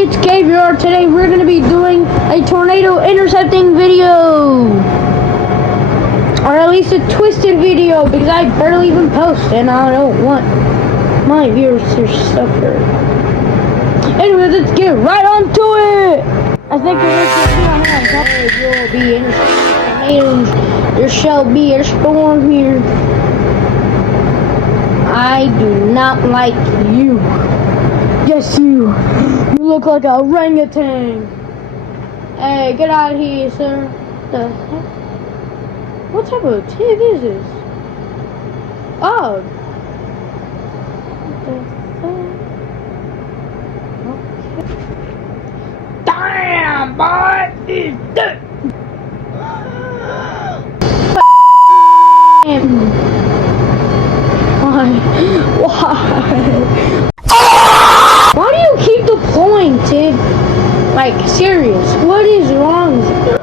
everybody, it's Gabriel. Today we're going to be doing a tornado intercepting video. Or at least a twisted video, because I barely even post and I don't want my viewers to suffer. Anyway, let's get right on to it. I think there will be intercepting tornadoes. There shall be a storm here. I do not like you. Yes, you. You look like a orangutan. Hey, get out of here, sir. The heck? What type of pig is this? Oh. What the heck? Okay. Damn, boy. Is that? Why? Why do you keep deploying, Tig? Like, serious. What is wrong with you?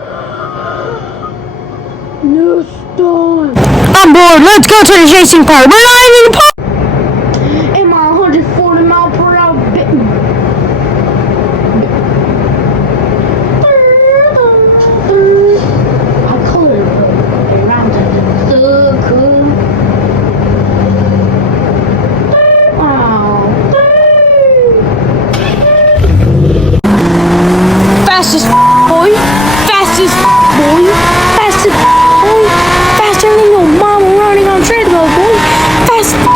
No, stop. I'm bored. Let's go to the chasing part. We're not even In my 140 mile per hour I color around so cool. fastest boy. Fastest boy. Fastest boy. Faster than your mama running on treadmill, boy. Fast boy.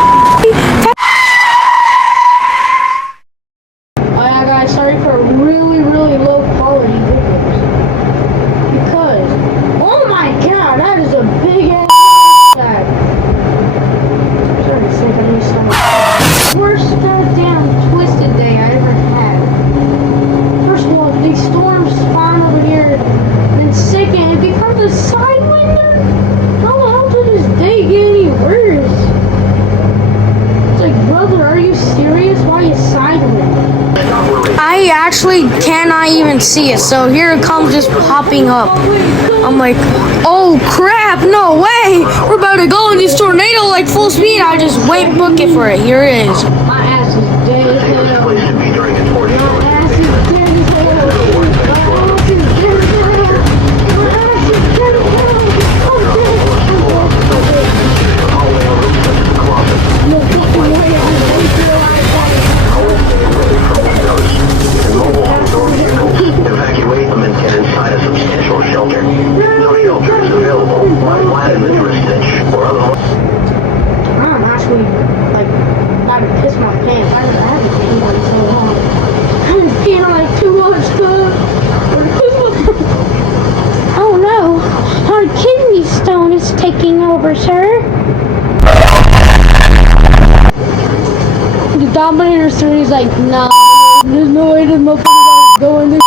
Alright guys, sorry for really low quality videos. Because, oh my god, that is a big ass bag. Sorry to say that I need to stop. Worst goddamn twisted day I ever had. First of all, these storms spawn over here. And second, it becomes a sidewinder? How the hell did this day get any worse? It's like, brother, are you serious? Why are you sidewind? I actually cannot even see it, so here it comes just popping up. I'm like, oh crap, no way! We're about to go in this tornado like full speed. I just wait book it for it. Here it is. My ass is dead as hell. My ass is dead as hell. My ass is dead as hell. My ass is dead as hell. My ass is dead as hell. I'm dead. No fucking way I'm Evacuate them and get inside a substantial shelter. No shelter is available. Lie flat in the tourist ditch or otherwise. I'm actually, like, about to piss my pants. I haven't peed in so long. I haven't peed on like 2 months, Oh no, our kidney stone is taking over, sir. The Dominator 3 is like, nah, there's no way this motherfucker go in this.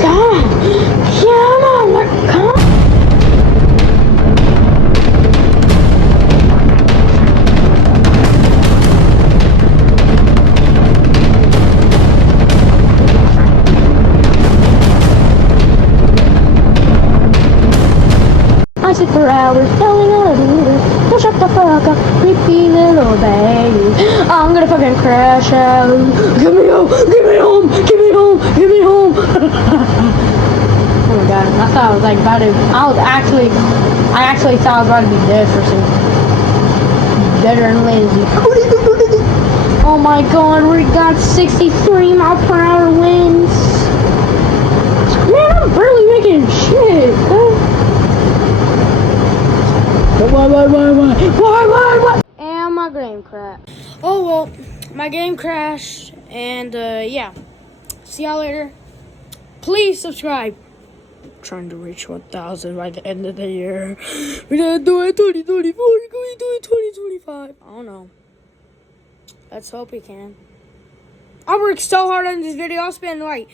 God, come on, come on. I sit for hours telling all the leaders, don't shut the fuck up, creepy little baby. I'm gonna fucking crash out. Get me home, get me home, get me home, get me home. Oh my god, I thought I was like about to, I actually thought I was about to be dead for some, deader and lazy. Oh my god, we got 63 mile per hour winds. Man, I'm barely making shit. Why? And my game crashed. Oh well, my game crashed, and yeah. See y'all later. Please subscribe. I'm trying to reach 1,000 by the end of the year. We're gonna do it 2024. We're gonna do it 2025. I don't know. Let's hope we can. I worked so hard on this video. I'll spend like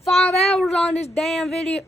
5 hours on this damn video.